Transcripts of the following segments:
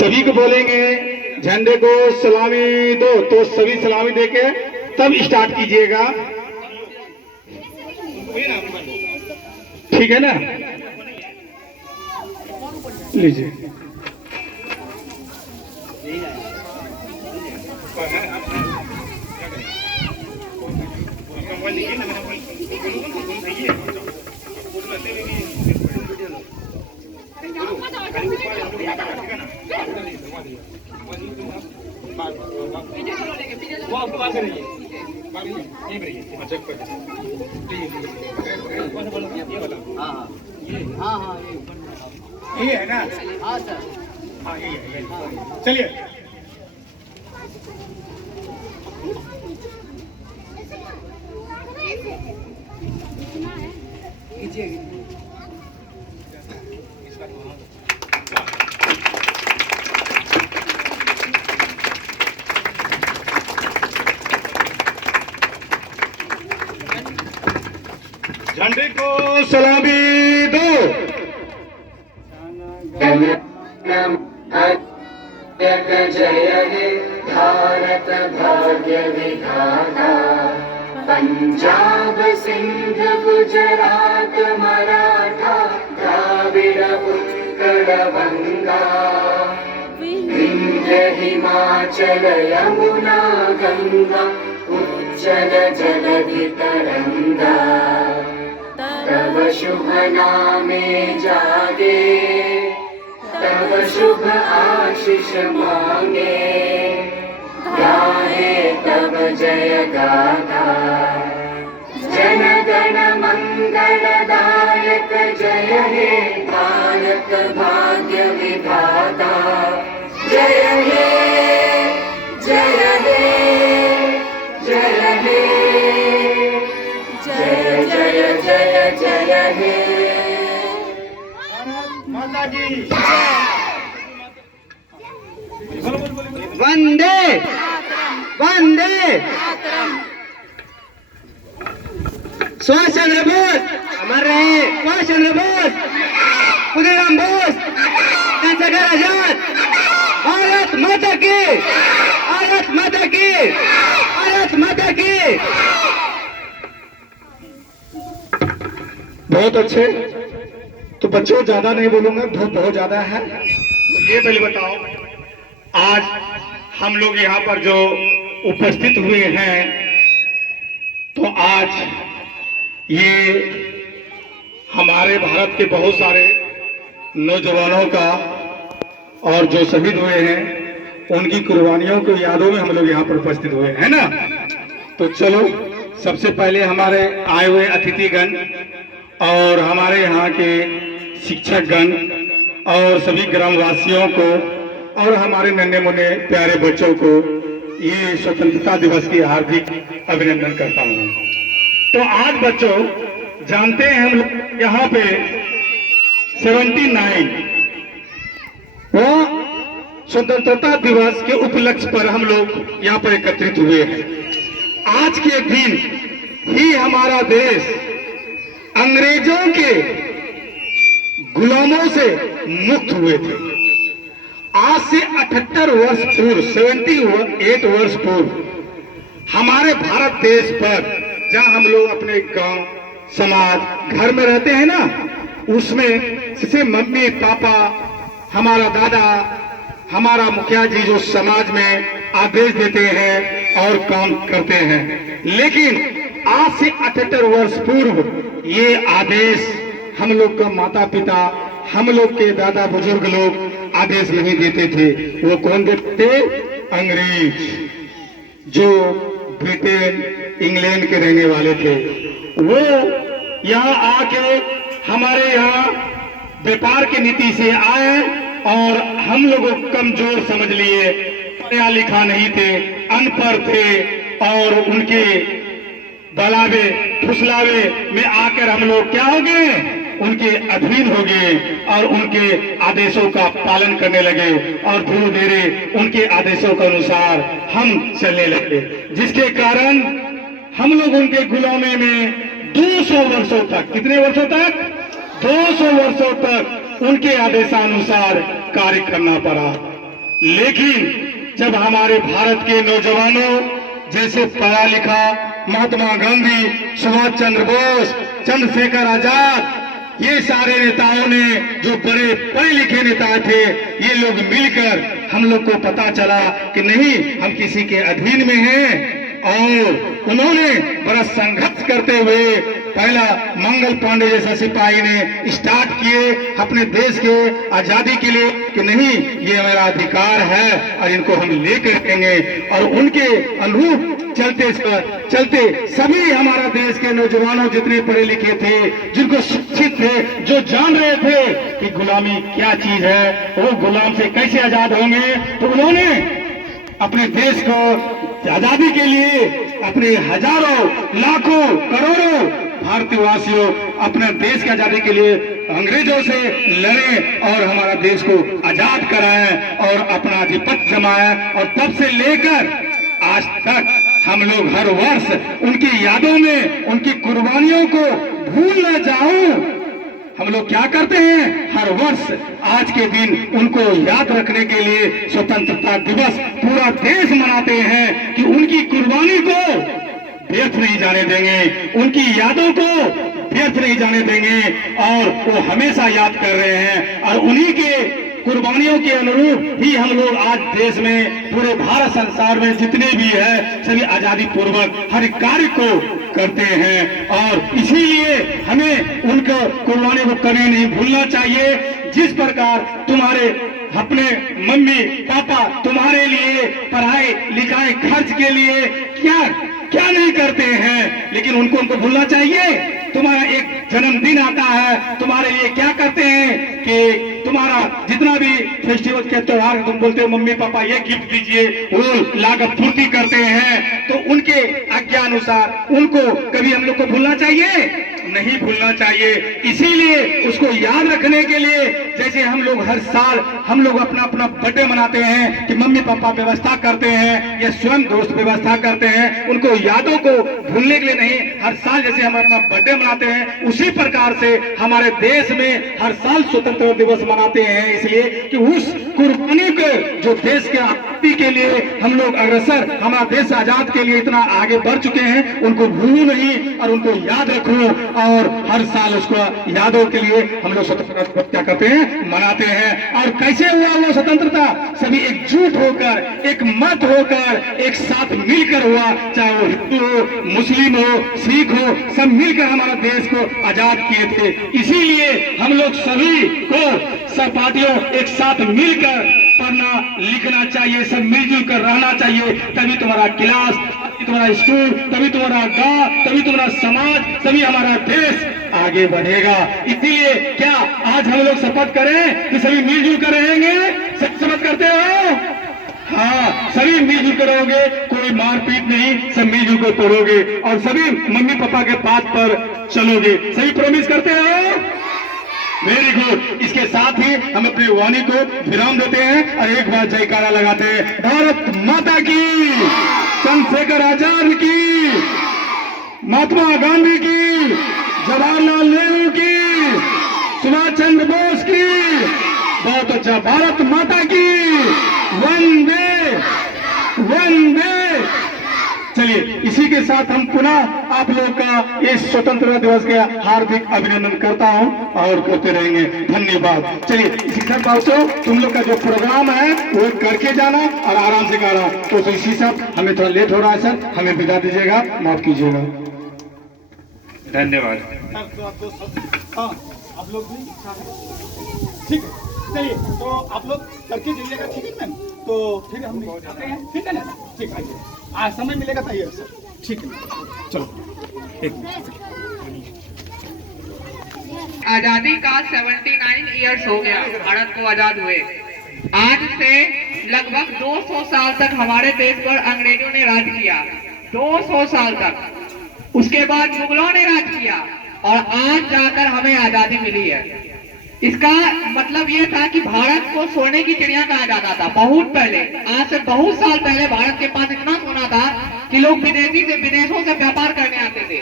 सभी को बोलेंगे झंडे को सलामी दो, तो सभी सलामी देके तब स्टार्ट कीजिएगा, ठीक है ना। लीजिए। वो आपको बात करेंगे ये है ना। हाँ सर, हाँ यही है। चलिए झंडे को सलामी दो। जय हे भारत भाग्य विधाता, पंजाब सिंध गुजरात मराठा द्राविड़ उत्कल बंगा, विंध्य हिमाचल यमुना गंगा उज्जल जलधि तरंगा, तब शुभ नामे जागे, तब शुभ आशीष मांगे, गाहे तब जय गाथा, जन गण मंगलदायक जय हे भारत भाग्य विधाता, जय हे जय हे जय हे जय जय जय जय हे। माता जी वंदे वंदे। सुभाष चंद्र बोस अमर रहे, सुभाष चंद्र बोस, खुदीराम बोस, चंद्रशेखर आजाद। भारत माता की, भारत माता की, भारत माता की। बहुत अच्छे। तो बच्चों ज्यादा नहीं बोलूंगा, धूप बहुत ज्यादा है। तो ये पहले बताओ, आज हम लोग यहाँ पर जो उपस्थित हुए हैं, तो आज ये हमारे भारत के बहुत सारे नौजवानों का और जो शहीद हुए हैं उनकी कुर्बानियों को यादों में हम लोग यहाँ पर उपस्थित हुए हैं ना। तो चलो सबसे पहले हमारे आए हुए अतिथिगण और हमारे यहाँ के शिक्षकगण और सभी ग्रामवासियों को और हमारे नन्हे मुन्ने प्यारे बच्चों को ये स्वतंत्रता दिवस की हार्दिक अभिनंदन करता हूँ। तो आज बच्चों जानते हैं हम लोग यहाँ पे 79 वो स्वतंत्रता दिवस के उपलक्ष्य पर हम लोग यहाँ पर एकत्रित हुए हैं। आज के दिन ही हमारा देश अंग्रेजों के गुलामों से मुक्त हुए थे। आज से 78 वर्ष पूर्व, 78 वर्ष पूर्व हमारे भारत देश पर, जहां हम लोग अपने गांव समाज घर में रहते हैं ना, उसमें जैसे मम्मी पापा, हमारा दादा, हमारा मुखिया जी जो समाज में आदेश देते हैं और काम करते हैं, लेकिन आज से 78 वर्ष पूर्व ये आदेश हम लोग का माता पिता, हम लोग के दादा बुजुर्ग लोग आदेश नहीं देते थे। वो कौन देते थे? अंग्रेज, जो ब्रिटेन इंग्लैंड के रहने वाले थे। वो यहाँ आके हमारे यहाँ व्यापार की नीति से आए और हम लोगों को कमजोर समझ लिए, पढ़ा लिखा नहीं थे, अनपढ़ थे, और उनके बलावे फुसलावे में आकर हम लोग क्या हो गए? उनके अधीन हो गए और उनके आदेशों का पालन करने लगे और धीरे धीरे उनके आदेशों के अनुसार हम चलने लगे, जिसके कारण हम लोग उनके गुलामी में 200 वर्षों तक, कितने वर्षों तक? 200 वर्षों तक उनके आदेशानुसार कार्य करना पड़ा। लेकिन जब हमारे भारत के नौजवानों जैसे पढ़ा लिखा महात्मा गांधी, सुभाष चंद्र बोस, चंद्रशेखर आजाद, ये सारे नेताओं ने, जो बड़े पढ़े लिखे नेता थे, ये लोग मिलकर हम लोग को पता चला कि नहीं, हम किसी के अधीन में हैं, और उन्होंने बड़ा संघर्ष करते हुए पहला मंगल पांडे जैसा सिपाही ने स्टार्ट किए अपने देश के आजादी के लिए कि नहीं, ये हमारा अधिकार है और इनको हम लेकर रहेंगे। और उनके अनुरूप चलते सभी हमारा देश के नौजवानों जितने पढ़े लिखे थे, जिनको शिक्षित थे, जो जान रहे थे कि गुलामी क्या चीज है, वो गुलाम से कैसे आजाद होंगे, तो उन्होंने अपने देश को आजादी के लिए अपने हजारों, लाखों, करोड़ों भारतीयवासियों अपने देश की आजादी के लिए अंग्रेजों से लड़े और हमारा देश को आजाद कराए और अपना आधिपत्य जमाए। और तब से लेकर आज तक हम लोग हर वर्ष उनकी यादों में उनकी कुर्बानियों को भूल न जाऊं, हम लोग क्या करते हैं, हर वर्ष आज के दिन उनको याद रखने के लिए स्वतंत्रता दिवस पूरा देश मनाते हैं कि उनकी कुर्बानी को व्यर्थ नहीं जाने देंगे, उनकी यादों को व्यर्थ नहीं जाने देंगे, और वो हमेशा याद कर रहे हैं। और उन्हीं के कुर्बानियों के अनुरूप ही हम लोग आज देश में, पूरे भारत संसार में जितने भी है, सभी आजादी पूर्वक हर कार्य को करते हैं। और इसीलिए हमें उनका कुर्बानी को कभी नहीं भूलना चाहिए। जिस प्रकार तुम्हारे अपने मम्मी पापा तुम्हारे लिए पढ़ाई लिखाई खर्च के लिए क्या नहीं करते हैं, लेकिन उनको भूलना चाहिए। तुम्हारा एक जन्मदिन आता है, तुम्हारे लिए क्या करते हैं कि तुम्हारा जितना भी फेस्टिवल के त्योहार तुम बोलते हो मम्मी पापा ये गिफ्ट दीजिए, वो लागत पूर्ति करते हैं। तो उनके आज्ञा अनुसार उनको कभी हम लोग को भूलना चाहिए नहीं भूलना चाहिए। इसीलिए उसको याद रखने के लिए जैसे हम लोग हर साल हम लोग अपना अपना बर्थडे मनाते हैं कि मम्मी पापा व्यवस्था करते हैं या स्वयं दोस्त व्यवस्था करते हैं, उनको यादों को भूलने के लिए नहीं, हर साल जैसे हम अपना बर्थडे मनाते हैं उसी प्रकार से हमारे देश में हर साल स्वतंत्रता दिवस मनाते हैं। इसलिए कि उस कुर्बानी को जो देश के आजादी के लिए हम लोग अग्रसर, हमारा देश आजाद के लिए इतना आगे बढ़ चुके हैं, उनको भूलूं नहीं और उनको याद रखूं। और हर साल उसको यादों के लिए हम लोग स्वतंत्रता क्या करते हैं, मनाते हैं। और कैसे हुआ वो स्वतंत्रता, सभी एकजुट होकर, एक मत होकर, एक साथ मिलकर हुआ, चाहे वो हिंदू हो, मुस्लिम हो, सिख हो, सब मिलकर हमारा देश को आजाद किए थे। इसीलिए हम लोग सभी को सब पार्टियों एक साथ मिलकर पढ़ना लिखना चाहिए, सब मिलजुल कर रहना चाहिए, तभी तुम्हारा क्लास, तभी तुम्हारा स्कूल, तभी तुम्हारा गांव, तभी तुम्हारा समाज, तभी हमारा देश आगे बढ़ेगा। इसीलिए क्या आज हम लोग शपथ करें कि सभी मिलजुल कर रहेंगे? सब शपथ करते हो? हाँ, सभी मिलजुल कर रहोगे, कोई मारपीट नहीं, सब मिलजुल कर पढ़ोगे और सभी मम्मी पापा के बात पर चलोगे। सही प्रॉमिस करते हो? Very good. इसके साथ ही हम अपनी वाणी को विराम देते हैं और एक बार जयकारा लगाते हैं। भारत माता की, चंद्रशेखर आजाद की, महात्मा गांधी की, जवाहरलाल नेहरू की, सुभाष चंद्र बोस की, बहुत अच्छा, भारत माता की, वंदे वंदे। चलिए, इसी के साथ हम पुनः आप लोग का इस स्वतंत्रता दिवस के हार्दिक अभिनंदन करता हूं और करते रहेंगे। धन्यवाद। चलिए, इसी साथ दोस्तों तुम लोग का जो प्रोग्राम है वो करके जाना और आराम से करना। तो इसी साथ हमें थोड़ा लेट हो रहा है सर, हमें विदा दीजिएगा, माफ कीजिएगा। धन्यवाद। आप लोग भी ठीक है। चलिए, तो आप लोग करके जाइएगा, ठीक है मैम? तो फिर हम आते हैं, ठीक है ना? ठीक है, आज समय मिलेगा तो आइए सर, ठीक है? चलो, एक मिनट। आजादी का 79 इयर्स हो गया, भारत को आजाद हुए। आज से लगभग 200 साल तक हमारे देश पर अंग्रेजों ने राज किया, 200 साल तक। उसके बाद मुगलों ने राज किया और आज जाकर हमें आजादी मिली है। इसका मतलब ये था कि भारत को सोने की चिड़िया कहा जाता था बहुत पहले, आज से बहुत साल पहले भारत के पास इतना सोना था कि लोग विदेशों से व्यापार करने आते थे।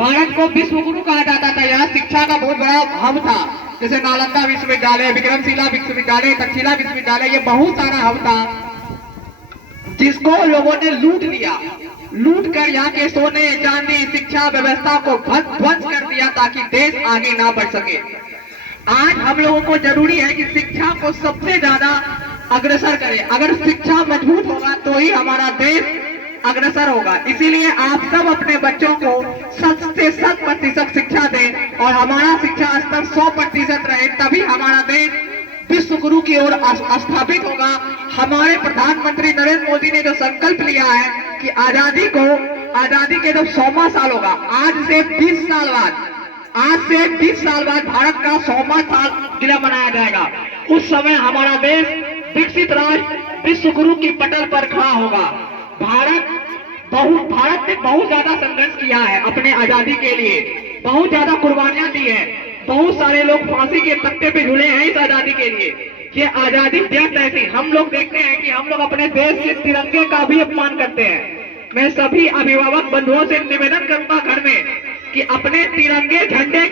भारत को विश्व गुरु कहा जाता था। यहाँ शिक्षा का बहुत बड़ा हब था, जैसे नालंदा विश्वविद्यालय, विक्रमशिला विश्वविद्यालय, तक्षशिला विश्वविद्यालय, ये बहुत सारा हब था जिसको लोगों ने लूट लिया। लूट कर यहाँ के सोने चांदी शिक्षा व्यवस्था को ध्वंस कर दिया ताकि देश आगे ना बढ़ सके। आज हम लोगों को जरूरी है कि शिक्षा को सबसे ज्यादा अग्रसर करें। अगर शिक्षा मजबूत होगा तो ही हमारा देश अग्रसर होगा। इसीलिए आप सब अपने बच्चों को 100 से 100% शिक्षा दें और हमारा शिक्षा स्तर 100% रहे, तभी हमारा देश विश्व गुरु की ओर स्थापित होगा। हमारे प्रधानमंत्री नरेंद्र मोदी ने जो संकल्प लिया है कि आजादी के जब 100वां साल होगा, आज से 20 साल बाद भारत का 100वां साल गिला मनाया जाएगा। उस समय हमारा देश विकसित राष्ट्र विश्व गुरु की पटल पर खड़ा होगा। भारत ने बहुत ज्यादा संघर्ष किया है अपने आजादी के लिए, बहुत ज्यादा कुर्बानियां दी है, बहुत सारे लोग फांसी के तख्ते पे झूले हैं इस आजादी के लिए। ये आजादी व्यर्थ ऐसी। हम लोग देखते हैं कि हम लोग अपने देश के तिरंगे का भी अपमान करते हैं। मैं सभी अभिभावक बंधुओं से निवेदन करूंगा घर में कि अपने तिरंगे झंडे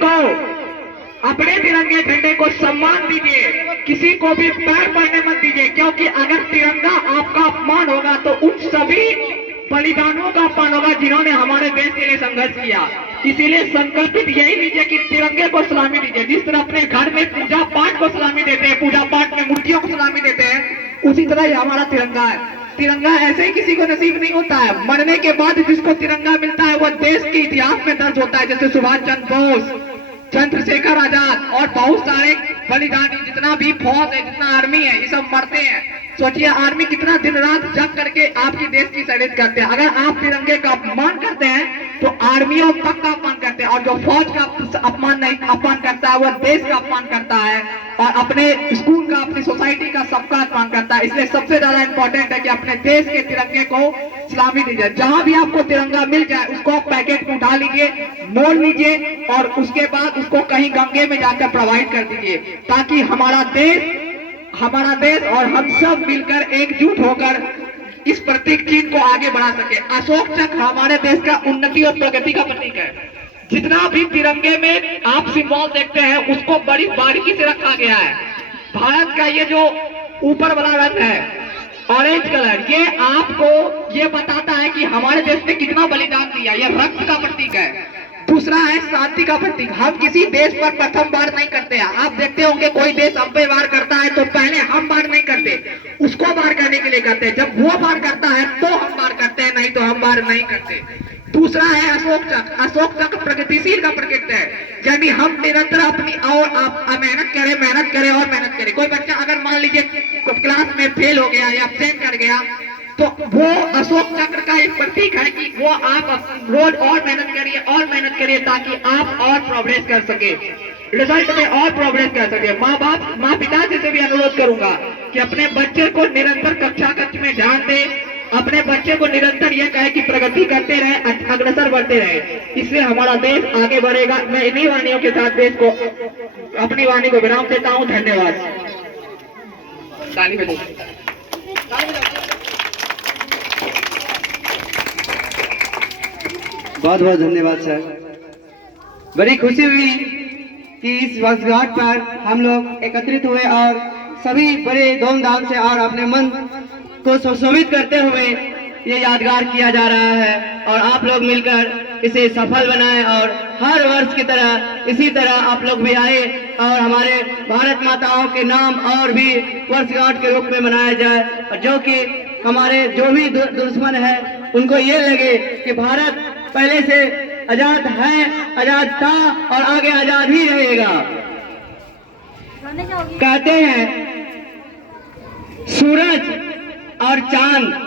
को सम्मान दीजिए, किसी को भी पैर पड़ने मत दीजिए, क्योंकि अगर तिरंगा आपका अपमान होगा तो उन सभी बलिदानों का अपमान होगा जिन्होंने हमारे देश के लिए संघर्ष किया। इसीलिए संकल्पित यही लीजिए कि तिरंगे को सलामी दीजिए। जिस तरह अपने घर में पूजा पाठ को सलामी देते हैं, पूजा पाठ में मूर्तियों को सलामी देते हैं, उसी तरह ही हमारा तिरंगा है। तिरंगा ऐसे ही किसी को नसीब नहीं होता है। मरने के बाद जिसको तिरंगा मिलता है वो देश के इतिहास में दर्ज होता है, जैसे सुभाष चंद्र बोस, चंद्रशेखर आजाद और बहुत सारे बलिदानी। जितना भी फौज है, जितना आर्मी है, ये सब मरते हैं। सोचिए आर्मी कितना दिन रात जग करके आपकी देश की सर्विस करते हैं। अगर आप तिरंगे का अपमान करते हैं तो आर्मियों तक का अपमान करते हैं, और जो फौज का अपमान करता है वो देश का अपमान करता है, और अपने स्कूल का, अपनी सोसाइटी का, सबका अपमान करता है। इसलिए सबसे ज्यादा इंपॉर्टेंट है कि अपने देश के तिरंगे को सलामी दीजिए। जहां भी आपको तिरंगा मिल जाए उसको पैकेट में उठा लीजिए, मोड़ लीजिए और उसके बाद उसको कहीं गंगे में जाकर प्रोवाइड कर दीजिए, ताकि हमारा देश और हम सब मिलकर एकजुट होकर इस प्रतीक चिन्ह को आगे बढ़ा सके। अशोक चक्र हमारे देश का उन्नति और प्रगति का प्रतीक है। जितना भी तिरंगे में आप सिंबल देखते हैं उसको बड़ी बारीकी से रखा गया है। भारत का ये जो ऊपर वाला रंग है, ऑरेंज कलर, ये आपको ये बताता है कि हमारे देश ने कितना बलिदान दिया। ये रक्त का प्रतीक है। दूसरा है शांति का प्रतीक। हम किसी देश पर प्रथम वार नहीं करते हैं। आप देखते होंगे कोई देश हम पे वार करता है तो पहले हम वार नहीं करते, उसको वार करने के लिए करते हैं। जब वो वार करता है तो हम वार करते हैं, नहीं तो हम वार नहीं करते। दूसरा है अशोक चक्र। अशोक चक्र प्रगतिशील का प्रतीक है, यानी हम निरंतर अपनी और मेहनत करें। कोई बच्चा अगर मान लीजिए क्लास में फेल हो गया या एब्सेंट कर गया तो वो अशोक चक्र का एक प्रतीक है कि वो आप रोज और मेहनत करिए ताकि आप और प्रोग्रेस कर सके, रिजल्ट में और प्रोग्रेस कर सके। माँ पिता से भी अनुरोध करूंगा कि अपने बच्चे को निरंतर कक्ष में ध्यान दे, अपने बच्चे को निरंतर यह कहे कि प्रगति करते रहे, अग्रसर बढ़ते रहे। इससे हमारा देश आगे बढ़ेगा। मैं इन्हीं वाणियों के साथ देश को, अपनी वाणी को विराम देता हूँ। धन्यवाद। ताली बजाइए। बहुत बहुत धन्यवाद सर। बड़ी खुशी हुई कि इस वर्षगांठ पर हम लोग एकत्रित हुए और सभी बड़े धूमधाम से और अपने मन को सुशोभित करते हुए ये यादगार किया जा रहा है, और आप लोग मिलकर इसे सफल बनाएं और हर वर्ष की तरह इसी तरह आप लोग भी आए और हमारे भारत माताओं के नाम और भी वर्षगांठ के रूप में मनाया जाए, और जो कि हमारे जो भी दुश्मन है उनको ये लगे कि भारत पहले से आजाद है, आजाद था और आगे आजाद ही रहेगा। कहते हैं सूरज और चांद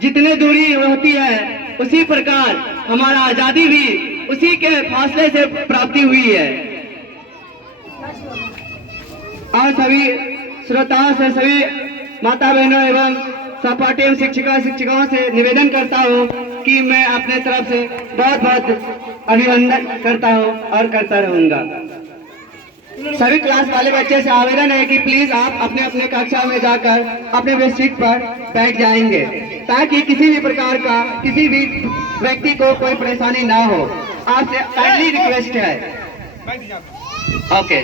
जितने दूरी होती है उसी प्रकार हमारा आजादी भी उसी के फासले से प्राप्ति हुई है। और सभी श्रोताओं से, सभी माता बहनों एवं सहपाठी एवं शिक्षिकाओं से निवेदन करता हूँ कि मैं अपने तरफ से बहुत बहुत अभिनंदन करता हूँ और करता रहूंगा। सभी क्लास वाले बच्चे से आवेदन है कि प्लीज आप अपने अपने कक्षा में जाकर अपने सीट पर बैठ जाएंगे, ताकि किसी भी प्रकार का किसी भी व्यक्ति को कोई परेशानी ना हो। आपसे काइंडली रिक्वेस्ट है मैं नहीं जानता। ओके